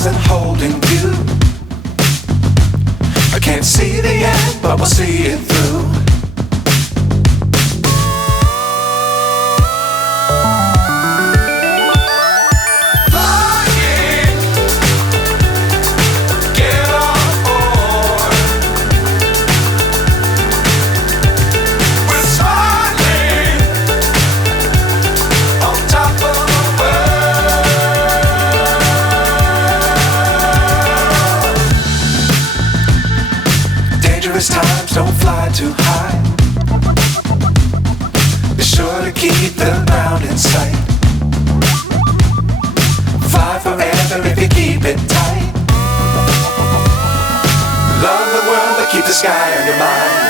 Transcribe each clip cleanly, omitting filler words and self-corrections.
stars and holding you. I can't see the end, but we'll see it through. Times don't fly too high. Be sure to keep the ground in sight. Fly forever if you keep it tight. Love the world but keep the sky on your mind.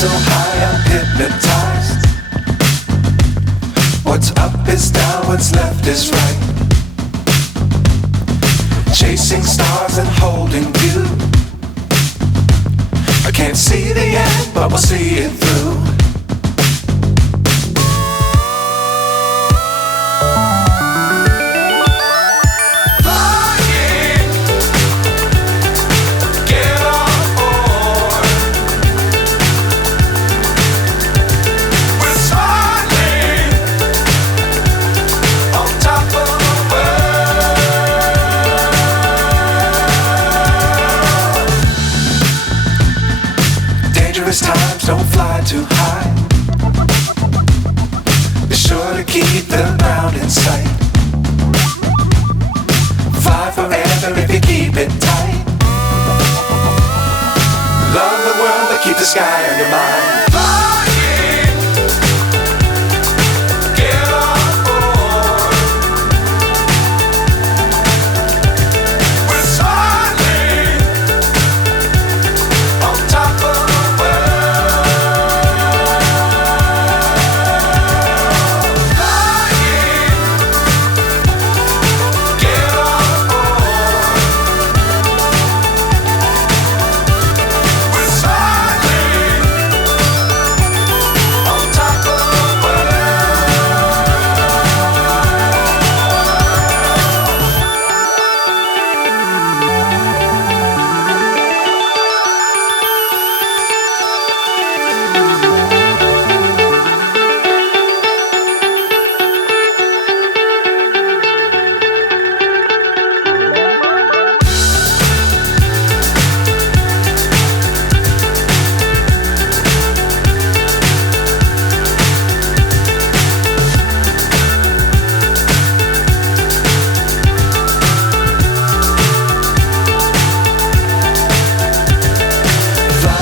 So high I'm hypnotized. What's up is down, what's left is right. Chasing stars and holding you. I can't see the end, but we'll see it through. Times don't fly too high. Be sure to keep the ground in sight. Fly forever if you keep it tight. Love the world but keep the sky on your mind.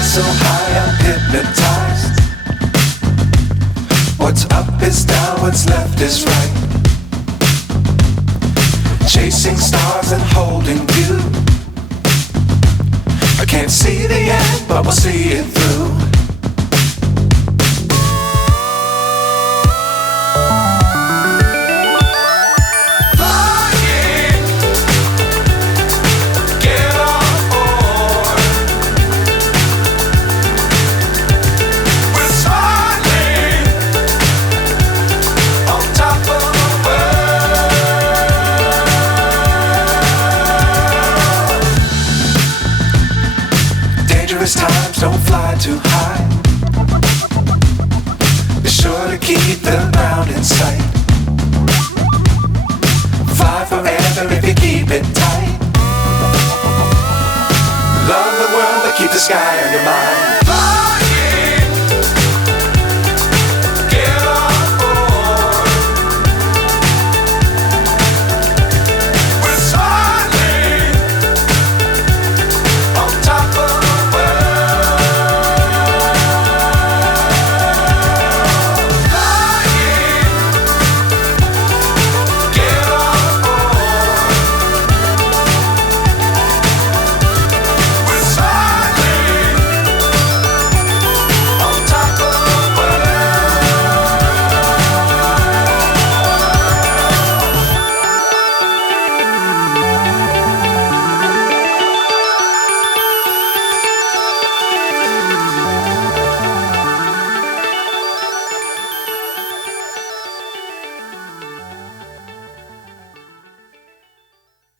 So high I'm hypnotized. What's up is down, what's left is right. Chasing stars and holding you. I can't see the end, but we'll see it through. Top of the world. Dangerous times, don't fly too high. Be sure to keep the ground in sight. Fly forever if you keep it tight. Love the world, but keep the sky on your mind.